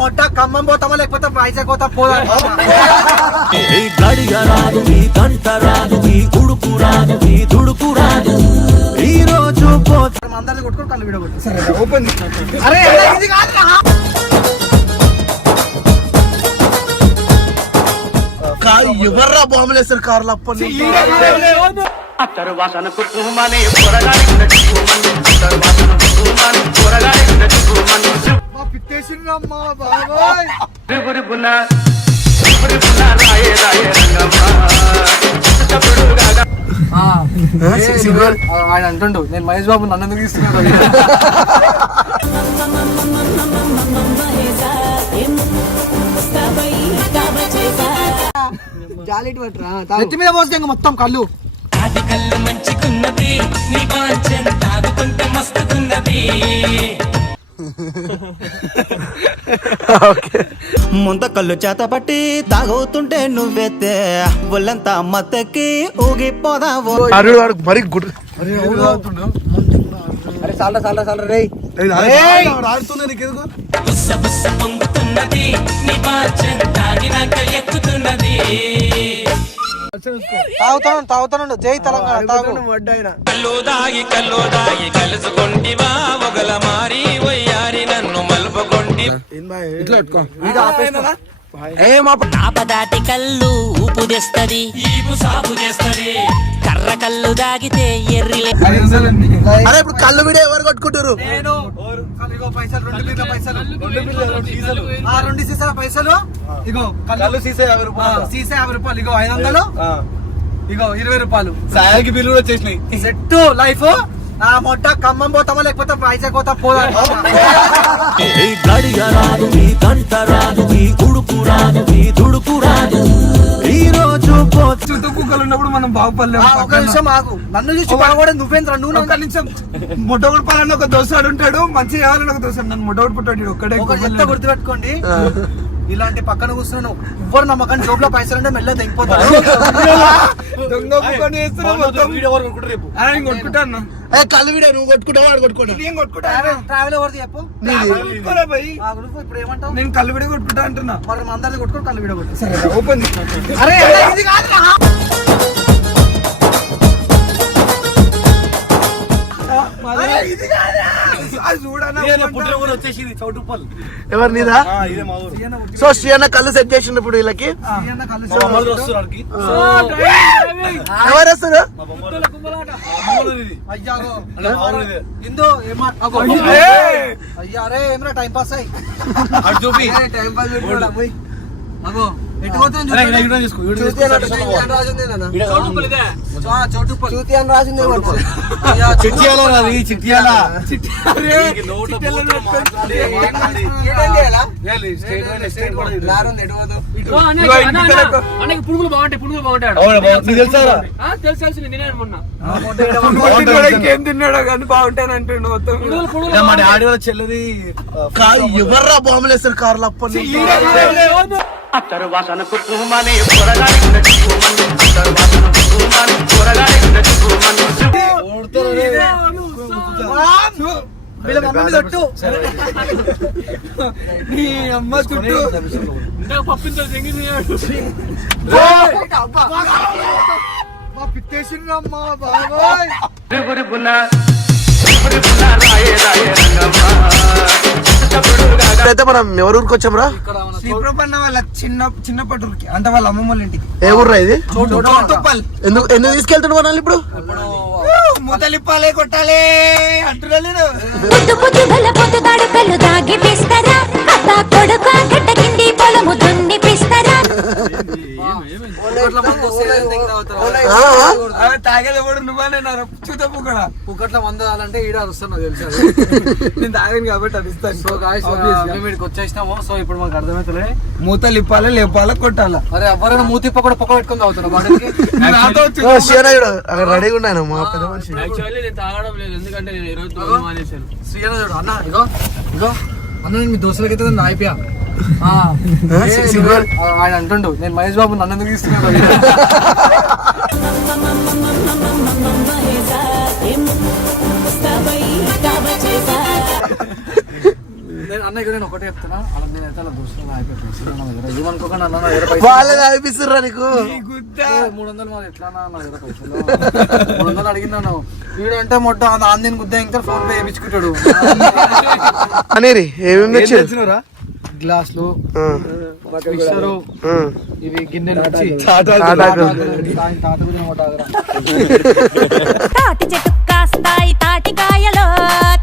మొట్ట ఖమ్మం పోతామా లేకపోతే వైజాగ్ పోతా పోదా ఈ రోజు అందరిని కొట్టుకొని కళ్ళు విడగొట్టు. సరే ఓపెన్. అరే ఇది కాదురా. ఎవర్రా బాంబులు వేస్తారు కార్లు అప్పటి అత్తరు వాసనకు పువ్వుమని ఆయన అంటుండు నేను మహేష్ బాబు నన్ను ఎందుకు తీసుకున్నాడు. నెత్తి మీద పోస్తే ఇంకా మొత్తం కళ్ళు ముంత కళ్ళు చేత పట్టి తాగవుతుంటే నువ్వెత్తే ఒళ్ళంతా మత్తెక్కి ఊగిపోదావు. మరి గుడ్. అరే సాల్రా సాల్రా సాల్రా రే ఆడుతున్నా నీకెందుకు తాగుతాను జై తెలంగాణ తాగు కల్లో దాగి కలుసుకొంటివా ఒకల మారి వయ్యారి నన్ను మలుపుకొంటి ఇట్లా పెట్టుకో ఆపదాటి కళ్ళు ఊపు తెస్తది ఈపు సాపు చేస్తది కర్ర కళ్ళు దాగితే ఎర్రిలే. అరే ఇప్పుడు కళ్ళు విడే ఎవరు కొట్టుకుంటారు? పైసలు 2 సీసాల పైసలు ఇగో కళ్ళు సీసా 50 రూపాయలు సీసా 50 రూపాయలు ఇగో 500 ఇగో 20 రూపాయలు సాయానికి బిల్లు కూడా వచ్చేసినాయి. Set life. ఆ మొట్ట ఖమ్మం పోతామా లేకపోతే వైజాగ్ పోతా పోదా ఈ రోజు చుట్టూ కుక్కలు ఉన్నప్పుడు మనం బాగుపడలేము. ఒక నిమిషం ఆగు. నన్ను చూసి బాగుపడే నువ్వేంద్ర నువ్వు ఒక నిమిషం. మొట్టగొడు పాలన్న ఒక దోసాడు ఉంటాడు, మంచి కావాలని ఒక దోసాడు. నన్ను మొట్టగొడు పుట్టాడు ఒక్కడే. ఎంత గుర్తుపెట్టుకోండి, ఇలాంటి పక్కన కూర్చున్నాను ఎవ్వరు నమ్మకం జోబులో పైసలు అంటే మెల్ల తెగిపోతాడు. కళ్ళు వీడియో నువ్వు కొట్టుకుంటావు వాడు కొట్టుకుంటా ట్రావెల్ ఎవరిది చెప్పు. ఇప్పుడు ఏమంటావు? నేను కళ్ళు వీడియో కొట్టుకుంటా అంటున్నా. మరి అందరిని కొట్టుకుని కళ్ళు వీడియో కొట్టు. సరే ఓపెన్. అరే ఇది కాదురా. ఎవరు నీదా? సో శ్రీయన్న కళ్ళు సెట్ చేసిండు ఇప్పుడు వీళ్ళకి. ఎవరు వస్తారు? అయ్యా అరే ఏమరా టైం పాస్ అయ్యి టైం పాస్ అగో ఎటు పోతుంది పురుగులు బాగుంటాయి ఏం తిన్నాడో కానీ బాగుంటాను అంటుండు మొత్తం. ఆడియో చెల్లది ఎవర్రా బాంబులు వేస్తారు కార్లు అప్పటి అత్తరు వాసనకు పువ్వుమని పొరగాడి అమ్మ చుట్టూ పిత్తేసిండ్రమ్మా బాబాయ్. అయితే మనం ఎవరు ఊరికి వచ్చాం రా? శ్రీప్రపన్న వాళ్ళ చిన్నప్పటి ఊరికి, అంటే వాళ్ళ అమ్మమ్మ వాళ్ళ ఇంటికి. ఏ ఊర్రా ఇది? ఎందుకు తీసుకెళ్తున్నావు వాళ్ళు ఇప్పుడు? మూతలిప్పాలే కొట్టాలే అంటున్నా నేను. తాగేది కూడా నువ్వనే చూతప్పు కూడా పుక్కట్ల మందు తాగాలంటే ఈడ వస్తున్నా తెలుసా. నేను తాగాను కాబట్టి అది ఇస్తాను. సో వీడికి వచ్చేసినాము. సో ఇప్పుడు మాకు అర్థమవుతుంది మూతలు ఇప్పాలా లేపాలా కొట్టాలా. అరే ఎవరైనా మూతి ఇప్ప కూడా పొక్క పెట్టుకుని తాగుతున్నా బాడీకి. రెడీగా ఉన్నాను మా పెద్ద మనిషి. నేను తాగడం లేదు ఎందుకంటే నేను ఈరోజు శ్రీయనుడు అన్న ఇగో ఇగో అన్న నేను మీ దోస్తులకైతే నా అయిపోయా. ఆయన అంటుండు నేను మహేష్ బాబు నన్ను ఎందుకు తీసుకున్నాడు. అన్న ఇక్కడ నేను ఒకటే చెప్తున్నా, అలా నేనైతే అలా దూసుకున్నా అయిపోయి ఏమనుకోకుండా అన్న నా దగ్గర పైసలు వాళ్ళే తాగిపిస్తుర్రా నీకు 300 మాది ఎట్లా నా దగ్గర పైసలు 300 అడిగినాను. వీడంటే మొట్ట ఆందిని గుద్ద ఇంకా ఫోన్ పే చేయించుకుంటాడు. అనేది ఏమేమి తెచ్చిరా? గ్లాసులు, మిక్సరు, ఇవి గిన్నెలు వచ్చి తాటాకు. తాటి చెట్టు కాస్తాయి తాటికాయలో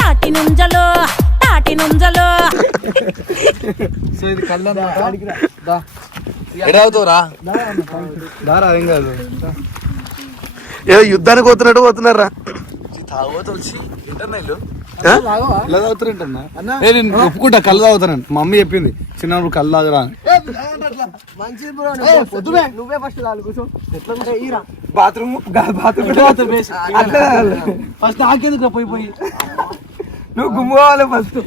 తాటి నుంజలో సో ఇది కళ్ళ దారా ఏం కాదు. ఏదో యుద్ధానికి పోతున్నారా? నేను ఒప్పుకుంటా, కళ్ళు తాగుతాను. మా మమ్మీ చెప్పింది చిన్నప్పుడు కళ్ళు తాగురా. నువ్వే ఫస్ట్ కూర్చో. బాత్రూమ్ ఫస్ట్ నాకెందుకు పోయి నువ్వు గుమ్ము కావాలి ఫస్ట్.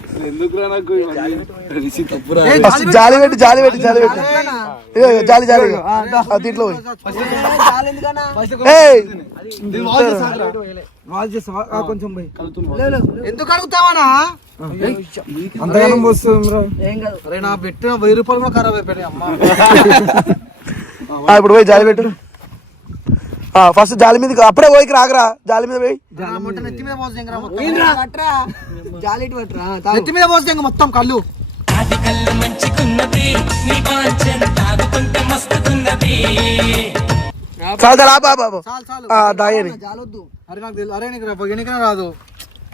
జాలి పెట్టి జాలి దీంట్లో కొంచెం ఎందుకు అడుగుతావా? అంతగానం వస్తుంది. అరే నా పెట్టిన 1000 రూపాయలు కూడా ఖరాబ్ అయిపోయాయి అమ్మా. ఇప్పుడు పోయి జాలి పెట్టు. ఫస్ట్ జాలి మీద అప్పుడే పోయికి రాకరా, జాలి మీద పోయి నెత్తి మీద పోసి నెత్తి మీద పోసి మొత్తం కళ్ళు. అది కళ్ళు మంచిగున్నది నీ కాంచెన్ తాగుతుంటే మస్తుకున్నది. చాలు బాబు దాయని. అరే నాకు తెలుసు. అరే నీకు పొగనికనే రాదు.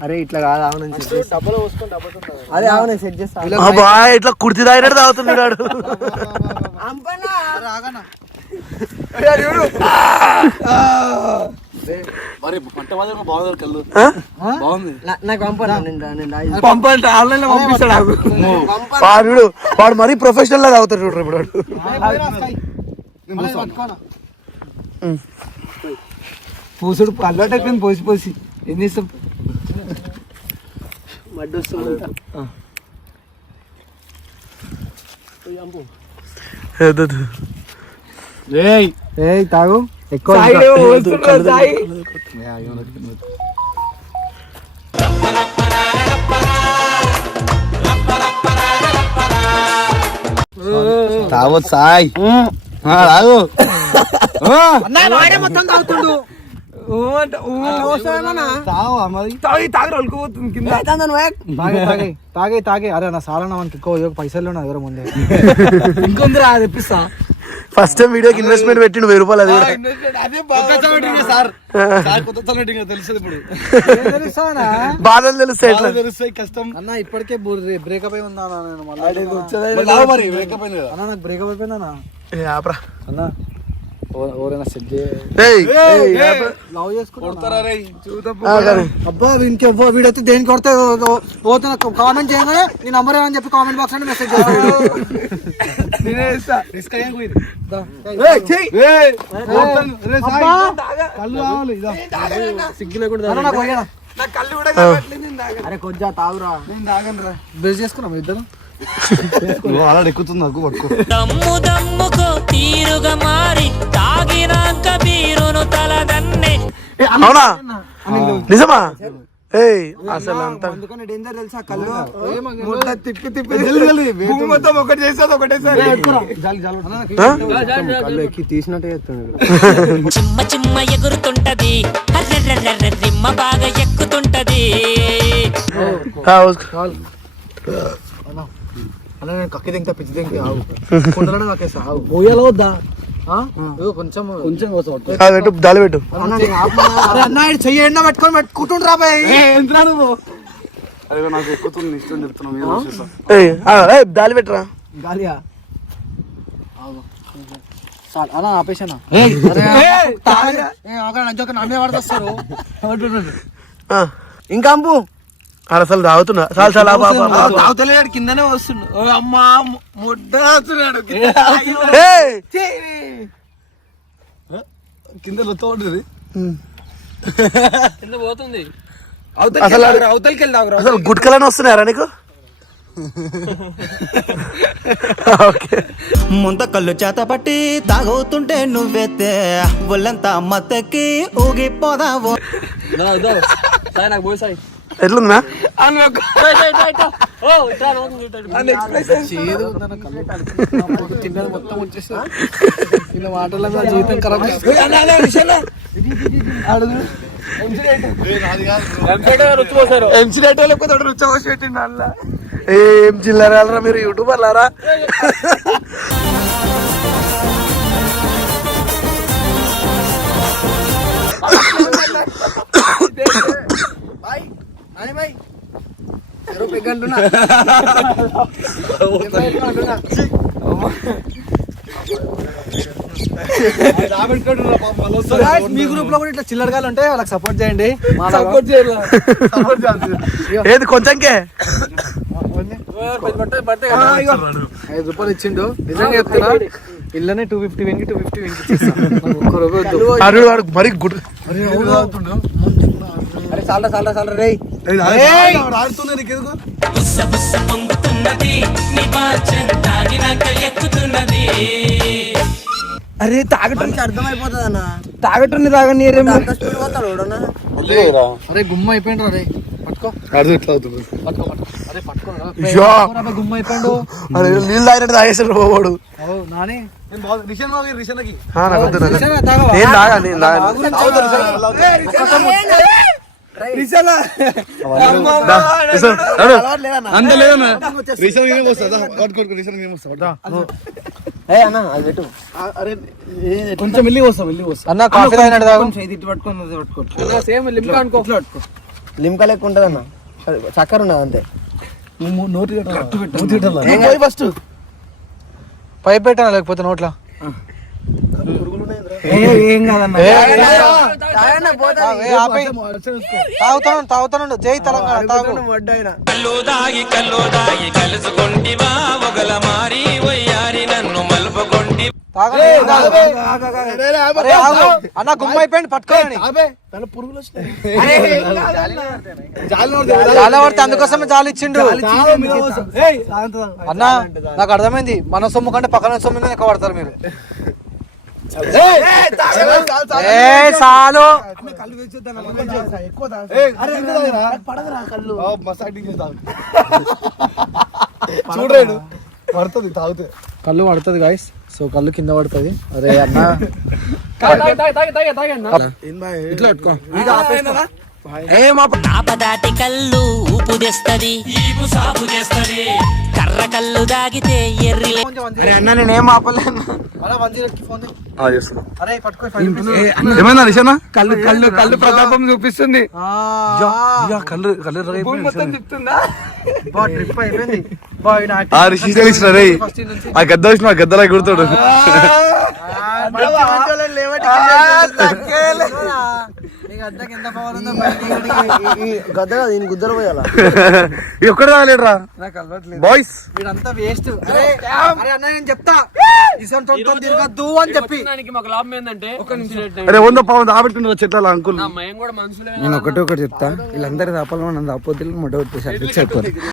అరే ఇట్లా కాదు, అవును అదే అవును సెట్ చేస్తా. బాయ్ ఇట్లా కుర్తి తాగినట్టు తాగుతున్నాడు. వాడు మరీ ప్రొఫెషనల్ లా తాగుతాడు చూడరు ఇప్పుడు. పూసుడు అలవాటు అయిపోయింది పోసి ఏం చేస్తాం. తాగు ఎక్కువ. తాగొచ్చు సాయి. తాగు మొత్తం తాగుతుండు. తాగే అరే నా సాలా మనకి ఎక్కువ పైసలు నా దగ్గర ముందే ఇంకొందరు తెప్పిస్తా. ఫస్ట్ టైం వీడియోకి ఇన్వెస్ట్మెంట్ పెట్టిండు 1000 రూపాయలు. అది బాధలు తెలుస్తాయి కష్టం అన్న. ఇప్పటికే బ్రేకప్ అయి ఉందా నేను నాకు బ్రేకప్ అయిపోయిందా అన్న. ఎవరైనా సెట్ లవ్ చేసుకుంటారా? అబ్బా వీనికి వీడైతే దేనికి కొడితే కామెంట్ చేయగానే నీ నంబర్ ఏమని చెప్పి కామెంట్ బాక్స్ అంటే మెసేజ్ అరే కొంచెం తాగురా. బ్రష్ చేసుకున్నాం ఇద్దరు. అలా ఎక్కుతుంది నాకు పట్టుకో. దమ్ము దమ్ముకు తీరుగా మారి తాగినాక బీరును తలదన్నే. అవునా నిజమా? అసలు అంత డేంజర్ తెలుసా? కళ్ళు తిప్పి మొత్తం ఒకటి చేసేది ఒకటేసారి తీసినట్టే చిమ్మ చిమ్మ ఎగురుతుంటది, రిమ్మ బాగా ఎక్కుతుంటది. అలా నేను కక్కి తింటా పిచ్చి తింటే ఆవు కుండలోనే కక్కేస్తా. ఆవు పోయాలో వద్దా? కొంచెం దాలి పెట్టు. అన్న చెయ్యి ఎండ పెట్టుకుంటుండ్రా బాయ్. నువ్వు నాకు ఎక్కుతుంది ఇష్టం చెప్తున్నావు. దాలి పెట్టరా. గాలియా అలా ఆపేసానా? నమ్మే పడతారు ఇంకా అంపు. అసలు తాగుతున్నా తాగుతలేడు, కిందనే వస్తున్నాడు. అమ్మా ముడ్డ వస్తున్నాడు కింద ఉంటుంది. కింద పోతుంది. అవతలకి వెళ్ళి తాగురా. అసలు గుట్కలని వస్తున్నారా నీకు? ముంత కళ్ళు చేత పట్టి తాగవుతుంటే నువ్వెత్తే ఒళ్ళంతా మత్తెక్కి ఊగిపోదావు. నాకు పోయి సాయి ఎట్లుందా తిన్నది మొత్తం వచ్చేసి తిన్న మాటల జీవితం ఖరాబ్ ఏం చిల్లరాలరా మీరు యూట్యూబర్లారా మీ గ్రూప్ లో కూడా ఇట్లా చిల్లరగాలు ఉంటే వాళ్ళకి సపోర్ట్ చేయండి సపోర్ట్ చేయాలి ఏది కొంచెంకే 5 రూపాయలు ఇచ్చిండు నిజంగా చెప్తున్నా ఇల్లనే 250 వెనక్కి 250 వెనక్కి అరే వాడు మరి గుడ్ అరే చాలా రే ఆడుతున్నా నీకు ఎదుగు బుస్స బుస్స పొంగుతున్నది నీ బాచం తాగినాక ఎక్కుతున్నది అరే తాగటానికి అర్థమైపోతుంది అన్న తాగటాన్ని తాగని అరే గుమ్మ అయిపోయిండు రే పట్టుకో అరే పట్టుకో గుమ్మ అయిపోయిండు నీళ్ళు తాగినట్టు తాగేసాడు పోవాడు నాని కొంచెం వెళ్ళి వస్తాం అన్న కాఫీ లిమ్కా లెక్క ఉంటది అన్న చక్కెర ఉండదు అంతే నోటి ఫస్ట్ పైప్ పెట్టాను లేకపోతే నోట్లా ఏం కాదన్న తాగుతాను జై తెలంగాణ కల్లో దాగి కలుసుకొంటివా ఒగల మారి వయ్యారి నన్ను మలుపుకొంటి అన్న గుమ్మ అయిపోయింది పట్టుకోండి జాల పడితే అందుకోసమే జాలి ఇచ్చిండు అన్న నాకు అర్థమైంది మన సొమ్ము కంటే పక్కన సొమ్ము మీద ఎక్కువ పడతారు మీరు చాలు చూడరాడు పడుతుంది తాగితే కళ్ళు పడుతుంది గాయస్ సో కళ్ళు కింద పడుతుంది అరే అన్న ఇట్లా పెట్టుకో ఆపదాటి కళ్ళు ఊపు తెస్తది ఈపు సాపు చేస్తది కర్ర కళ్ళు దాగితే ఎర్రి అన్న నేనేం ఆపలేను ఏమైనా నిజానా కళ్ళు కళ్ళు కళ్ళు ప్రతాపం చూపిస్తుంది ఆ గద్ద వచ్చిన ఆ గద్దలా గుర్తుడు గద్ద దీని గుద్దలు పోయాలా ఎక్కడ రాలేడురా బాయ్స్ వీడంతా వేస్ట్ అరే అన్న నేను చెప్తా తిరగద్దు అని చెప్పి మాకు లాభం ఏంటంటే ఒక నిమిషం అరే 100 పౌండ్ ఆబెట్టిన చెట్ల అంకుల్ మేము కూడా మనుషులే నేను ఒకటి చెప్తా వీళ్ళందరి తప్పలు మనం తప్పొద్దు మొట్ట